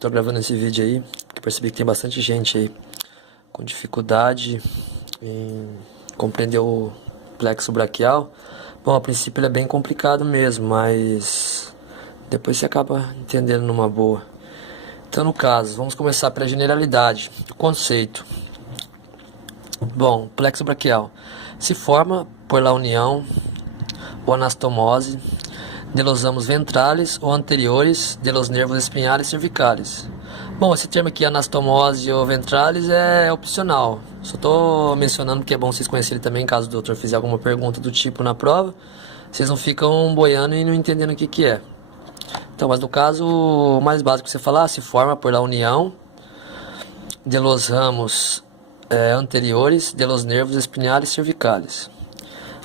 Tô gravando esse vídeo aí, porque percebi que tem bastante gente aí com dificuldade em compreender o plexo braquial. Bom, a princípio ele é bem complicado mesmo, mas depois você acaba entendendo numa boa. Então, no caso, vamos começar pela generalidade, o conceito. Bom, plexo braquial se forma por la união ou anastomose de los ramos ventrales ou anteriores de los nervos espinhares cervicales. Bom, esse termo aqui, anastomose ou ventralis, é opcional. Só estou mencionando porque é bom vocês conhecerem também, caso o doutor fizer alguma pergunta do tipo na prova. Vocês não ficam boiando e não entendendo o que é. Então, mas no caso, o mais básico que você falar, se forma por la união de los ramos anteriores de los nervos espinhares cervicales.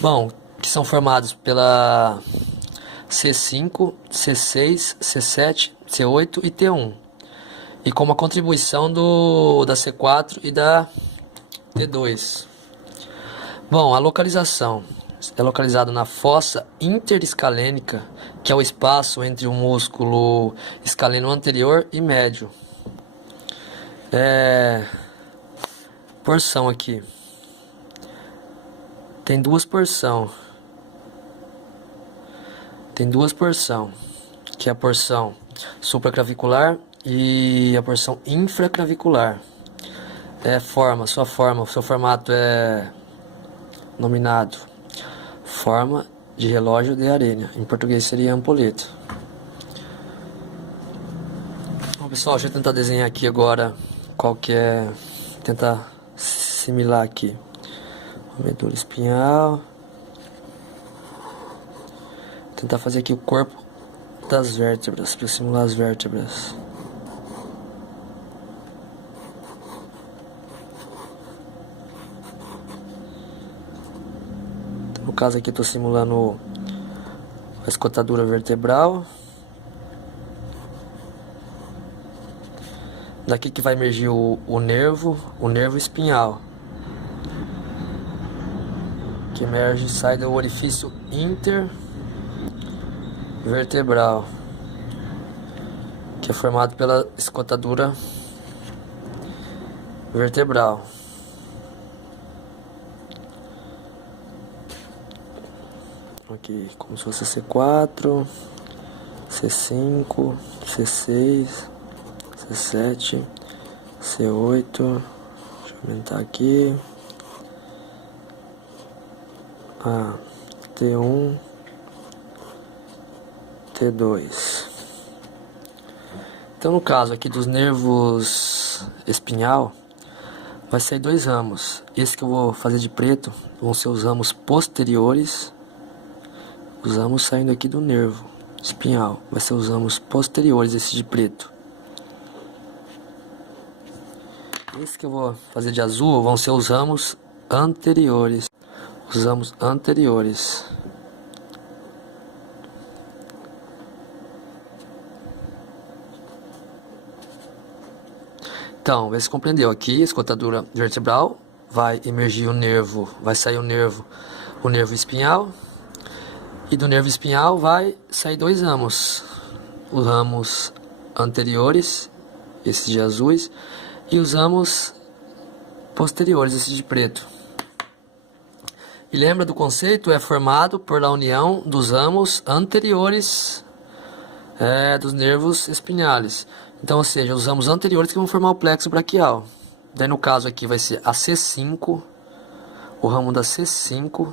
Bom, que são formados pela C5, C6, C7, C8 e T1. E com uma contribuição da C4 e da T2. Bom, a localização é localizada na fossa interescalênica, que é o espaço entre o músculo escaleno anterior e médio. Porção aqui. Tem duas porções. Que é a porção supraclavicular e a porção infraclavicular. Seu formato é nominado forma de relógio de arena. Em português seria ampulheta. Bom, pessoal, deixa eu tentar desenhar aqui agora qual que é, tentar assimilar aqui. Medula espinhal. Tentar fazer aqui o corpo das vértebras, para simular as vértebras. No caso aqui estou simulando a escotadura vertebral. Daqui que vai emergir o nervo espinhal. Que emerge e sai do orifício intervertebral, que é formado pela escotadura vertebral. Aqui como se fosse C4, C5, C6, C7, C8. Deixa eu aumentar aqui. T1, T2. Então, no caso aqui dos nervos espinhal, vai sair dois ramos. Esse que eu vou fazer de preto vão ser os ramos posteriores. Os ramos saindo aqui do nervo espinhal vai ser os ramos posteriores, esse de preto. Esse que eu vou fazer de azul vão ser os ramos anteriores. Os ramos anteriores. Então, vê se compreendeu. Aqui, a escotadura vertebral, vai emergir o nervo, vai sair o nervo espinhal. E do nervo espinhal vai sair dois ramos. Os ramos anteriores, esses de azuis, e os ramos posteriores, esses de preto. E lembra do conceito? É formado por la união dos ramos anteriores dos nervos espinhales. Então, ou seja, os ramos anteriores que vão formar o plexo braquial. Daí no caso aqui vai ser a C5, o ramo da C5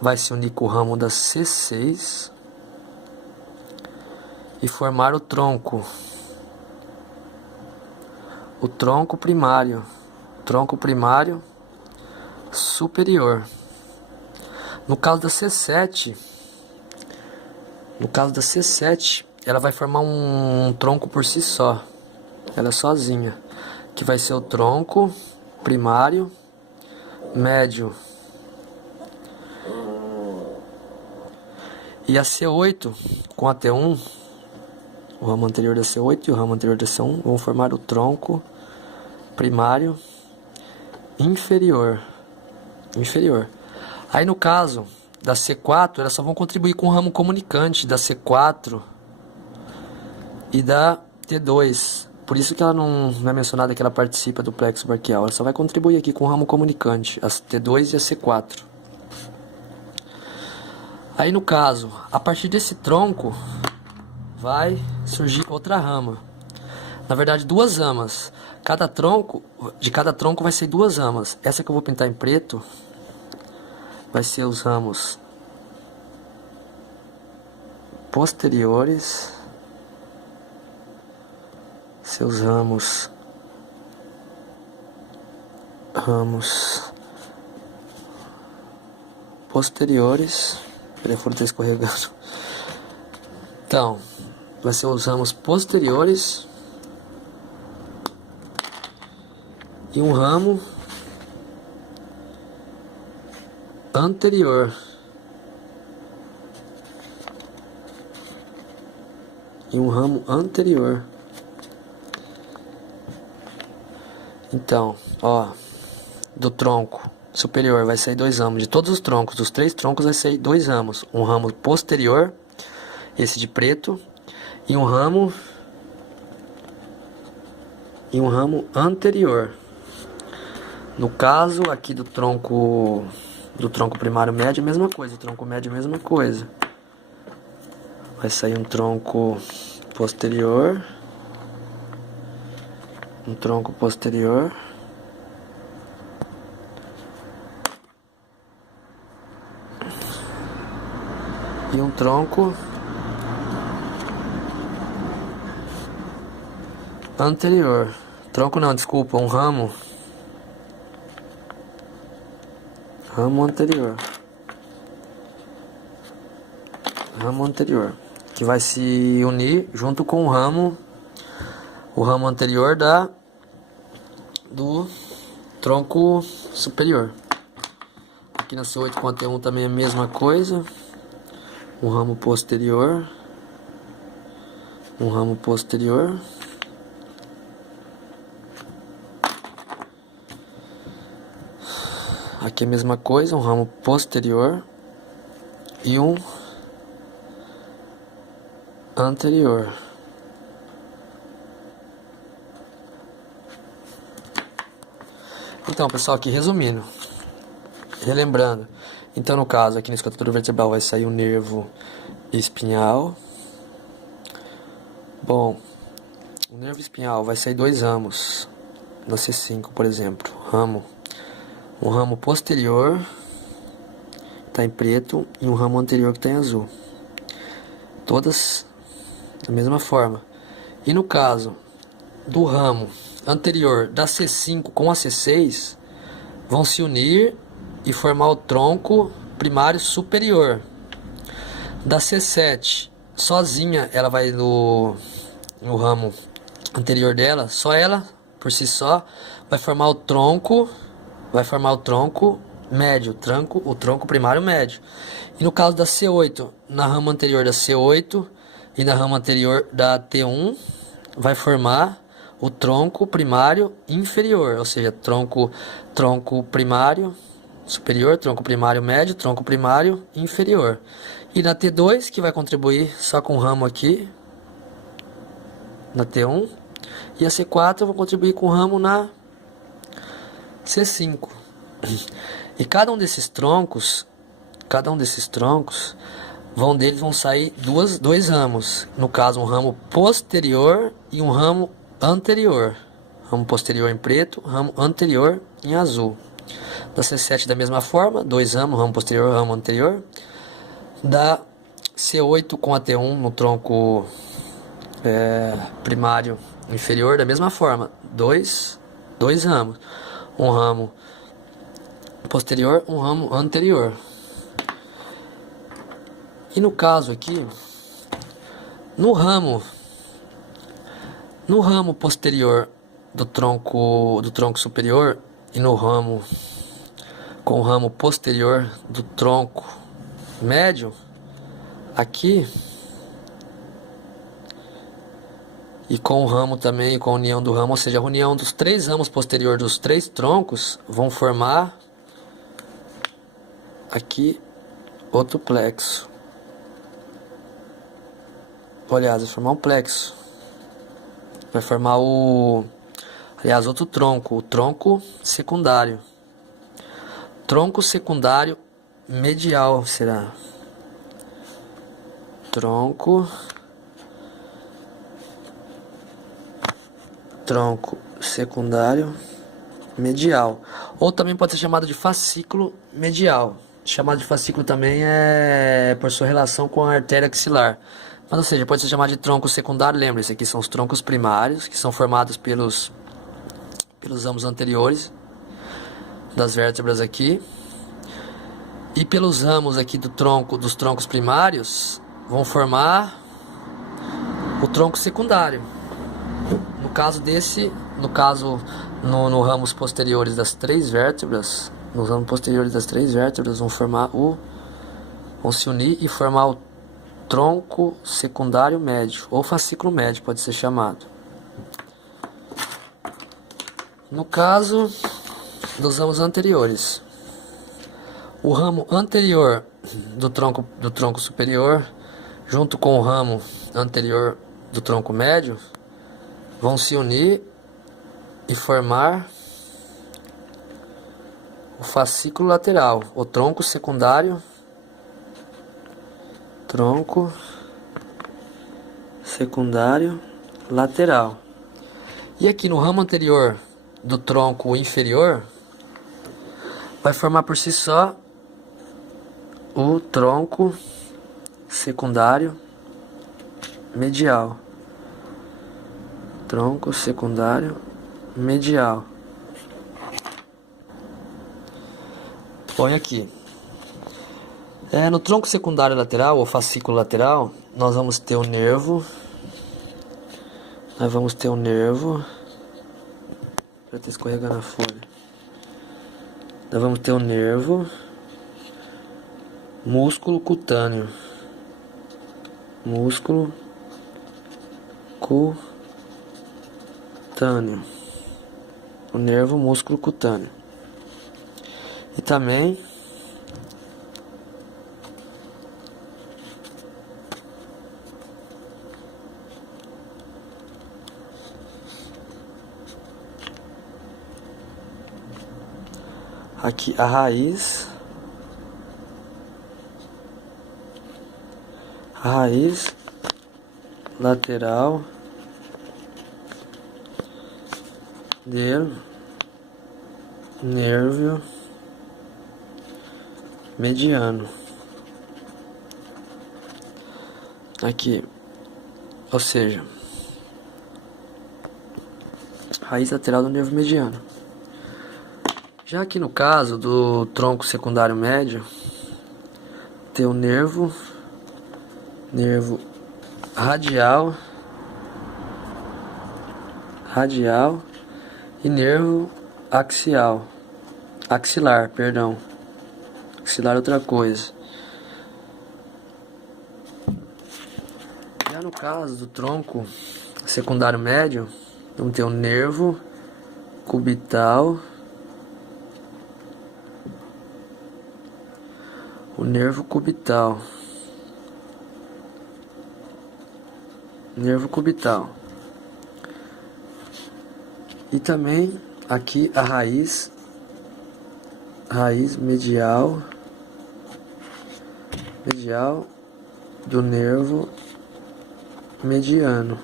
vai se unir com o ramo da C6 e formar o tronco primário superior. No caso da C7, ela vai formar um tronco por si só, ela sozinha, que vai ser o tronco primário médio. E a C8 com a T1, o ramo anterior da C8 e o ramo anterior da C1 vão formar o tronco primário inferior. Aí no caso da C4, elas só vão contribuir com o ramo comunicante da C4 e da T2. Por isso que ela não é mencionada que ela participa do plexo braquial. Ela só vai contribuir aqui com o ramo comunicante, a T2 e a C4. Aí no caso, a partir desse tronco, vai surgir outra rama. Na verdade, duas ramas. De cada tronco vai ser duas ramas. Essa que eu vou pintar em preto vai ser os ramos posteriores, seus ramos posteriores. O telefone está escorregando. Então, vai ser os ramos posteriores e um ramo anterior. E um ramo anterior. Então, ó, do tronco superior vai sair dois ramos. De todos os troncos, dos 3 troncos vai sair 2 ramos. Um ramo posterior, esse de preto, e um ramo anterior. No caso aqui do tronco primário médio, a mesma coisa. O tronco médio, a mesma coisa. Vai sair um tronco posterior, um tronco posterior, e um tronco anterior. Tronco não, desculpa, um ramo anterior. Ramo anterior, que vai se unir junto com o ramo anterior do tronco superior. Aqui na C8 com a T1 também é a mesma coisa. Um ramo posterior, um ramo posterior, aqui é a mesma coisa, um ramo posterior e um anterior. Então, pessoal, aqui resumindo, relembrando, então no caso aqui na escutatura vertebral vai sair o nervo espinhal. Bom, o nervo espinhal vai sair 2 ramos na C5, por exemplo. Um ramo posterior está em preto e um ramo anterior que está em azul. Todas da mesma forma. E no caso do ramo anterior da C5 com a C6, vão se unir e formar o tronco primário superior. Da C7 sozinha, ela vai no ramo anterior dela, só ela por si só vai formar o tronco médio, o tronco primário médio. E no caso da C8, na rama anterior da C8 e na rama anterior da T1, vai formar o tronco primário inferior, ou seja, tronco primário superior, tronco primário médio, tronco primário inferior. E na T2, que vai contribuir só com o ramo aqui, na T1, e a C4 eu vou contribuir com o ramo na C5. E cada um desses troncos, vão sair dois ramos. No caso, um ramo posterior e um ramo anterior. Ramo posterior em preto, ramo anterior em azul. Da C7 da mesma forma, 2 ramos, ramo posterior, ramo anterior. Da C8 com a T1 no tronco primário inferior, da mesma forma, dois ramos. Um ramo posterior, um ramo anterior. E no caso aqui, no ramo posterior do tronco superior e com o ramo posterior do tronco médio, aqui, e com o ramo também, com a união do ramo, ou seja, a união dos 3 ramos posteriores dos 3 troncos, vão formar aqui outro plexo. Aliás, vai formar um plexo. vai formar outro tronco, o tronco secundário. Tronco secundário medial, será? Tronco secundário medial. Ou também pode ser chamado de fascículo medial. Chamado de fascículo também é por sua relação com a artéria axilar. Mas, ou seja, pode ser chamado de tronco secundário. Lembre-se, aqui são os troncos primários, que são formados pelos ramos anteriores das vértebras aqui. E pelos ramos aqui dos troncos primários, vão formar o tronco secundário. No ramos posteriores das três vértebras, vão se unir e formar o tronco secundário médio, ou fascículo médio, pode ser chamado. No caso dos ramos anteriores, o ramo anterior do tronco superior, junto com o ramo anterior do tronco médio, vão se unir e formar o fascículo lateral, o tronco secundário lateral. E aqui no ramo anterior do tronco inferior, vai formar por si só o tronco secundário medial. Tronco secundário medial. Põe aqui. No tronco secundário lateral, ou fascículo lateral, nós vamos ter o nervo. Para ter escorregado na folha. Nós vamos ter o nervo, músculo cutâneo. O nervo músculo cutâneo. E também aqui a raiz lateral do nervo mediano. Aqui, ou seja, raiz lateral do nervo mediano. Já aqui no caso do tronco secundário médio, tem o nervo radial e nervo axilar, axilar é outra coisa. Já no caso do tronco secundário médio, vamos ter o nervo cubital, nervo cubital. E também aqui a raiz medial do nervo mediano.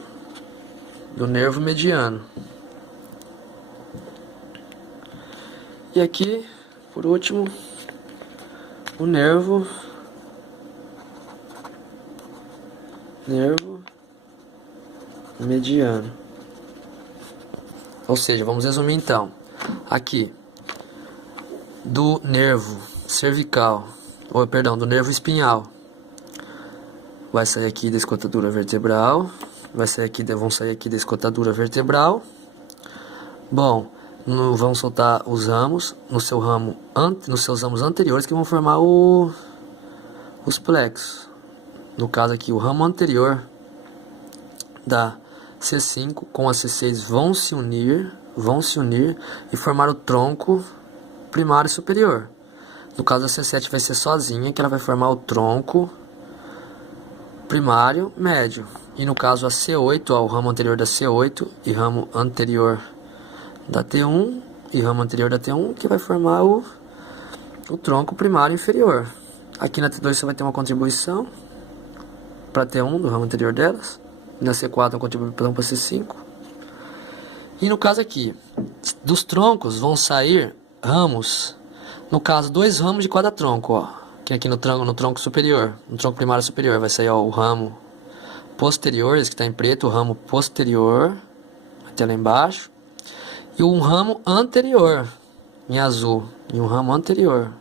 E aqui, por último, o nervo mediano. Ou seja, vamos resumir então. Aqui, do nervo cervical, do nervo espinhal, vai sair aqui da escotadura vertebral, vão sair aqui da escotadura vertebral. Bom, vão soltar os ramos nos seus ramos anteriores, que vão formar os plexos. No caso aqui, o ramo anterior da C5 com a C6 vão se unir e formar o tronco primário superior. No caso, a C7 vai ser sozinha, que ela vai formar o tronco primário, médio. E no caso a C8, ó, o ramo anterior da C8 e ramo anterior da T1 e ramo anterior da T1, que vai formar o tronco primário inferior. Aqui na T2 você vai ter uma contribuição para T1 do ramo anterior delas. E na C4 uma contribuição para C5. E no caso aqui, dos troncos vão sair ramos. No caso, 2 ramos de cada tronco, ó. Que aqui no tronco superior, no tronco primário superior, vai sair, ó, o ramo posterior, esse que está em preto, o ramo posterior, até lá embaixo. E um ramo anterior, em azul. E um ramo anterior.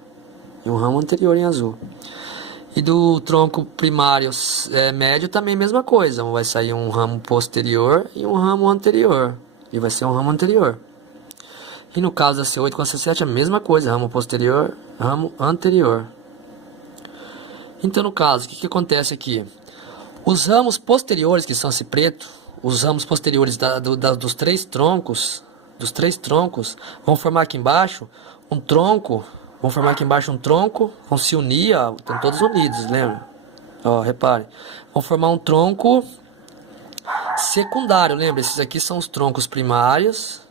E um ramo anterior em azul. E do tronco primário médio também a mesma coisa. Vai sair um ramo posterior e um ramo anterior. E vai ser um ramo anterior. E no caso da C8 com a C7 a mesma coisa. Ramo posterior, ramo anterior. Então no caso, o que acontece aqui? Os ramos posteriores, que são esse preto, os ramos posteriores dos três troncos, vão formar aqui embaixo um tronco. Vão formar aqui embaixo um tronco, vão se unir, ó, estão todos unidos, lembra? Ó, repare. Vão formar um tronco secundário, lembra? Esses aqui são os troncos primários,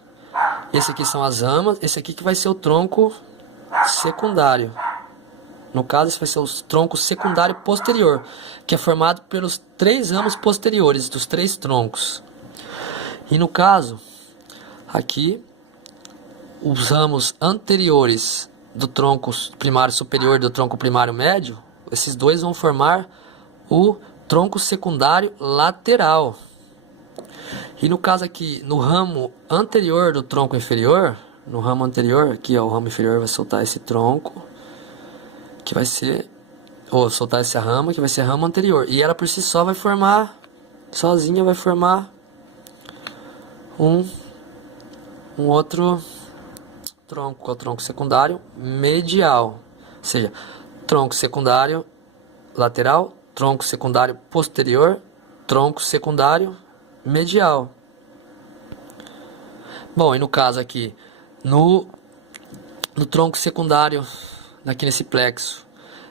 esse aqui são as ramas, esse aqui que vai ser o tronco secundário. No caso, esse vai ser o tronco secundário posterior, que é formado pelos 3 ramos posteriores dos 3 troncos. E no caso, aqui, os ramos anteriores do tronco primário superior e do tronco primário médio, esses dois vão formar o tronco secundário lateral. E no caso aqui, no ramo anterior do tronco inferior, no ramo anterior, aqui ó, o ramo inferior vai soltar esse tronco, que vai ser, ou soltar essa rama, que vai ser ramo anterior. E ela por si só vai formar, sozinha vai formar um outro tronco, que é o tronco secundário medial. Ou seja, tronco secundário lateral, tronco secundário posterior, tronco secundário medial. Bom, e no caso aqui, no tronco secundário, aqui nesse plexo,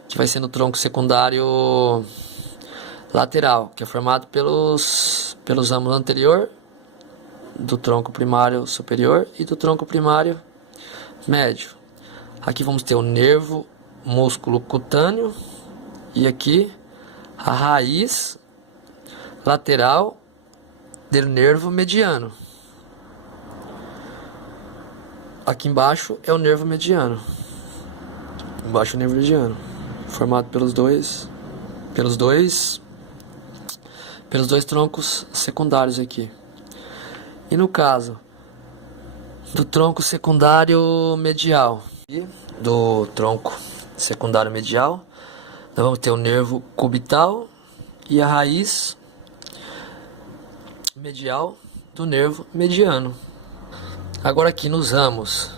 que vai ser no tronco secundário lateral, que é formado pelos ramos anterior, do tronco primário superior e do tronco primário médio. Aqui vamos ter o nervo músculo cutâneo e aqui a raiz lateral do nervo mediano. Aqui embaixo é o nervo mediano. Embaixo o nervo mediano, formado pelos dois troncos secundários aqui. E no caso do tronco secundário medial, do tronco secundário medial, nós vamos ter o nervo cubital e a raiz medial do nervo mediano. Agora aqui nos ramos,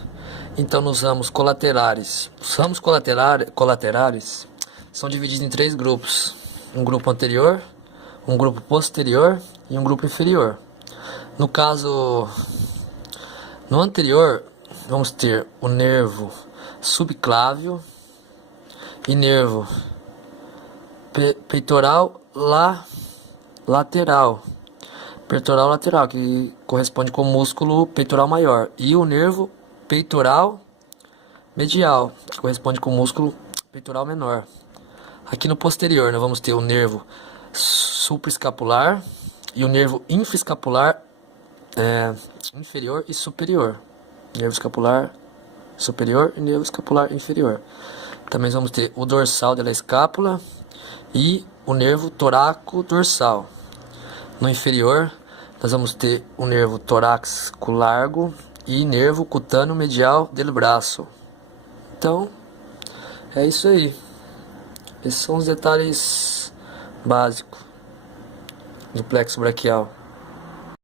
então nos ramos colaterais, os ramos colaterais são divididos em 3 grupos, um grupo anterior, um grupo posterior e um grupo inferior. No caso, no anterior, vamos ter o nervo subclávio e nervo peitoral lateral. Peitoral lateral, que corresponde com o músculo peitoral maior. E o nervo peitoral medial, que corresponde com o músculo peitoral menor. Aqui no posterior, nós vamos ter o nervo supraescapular e o nervo infraescapular inferior e superior. Nervo escapular superior e nervo escapular inferior. Também vamos ter o dorsal da escápula e o nervo torácico dorsal. No inferior, nós vamos ter o nervo torácico largo e nervo cutâneo medial do braço. Então, é isso aí. Esses são os detalhes básicos do plexo braquial.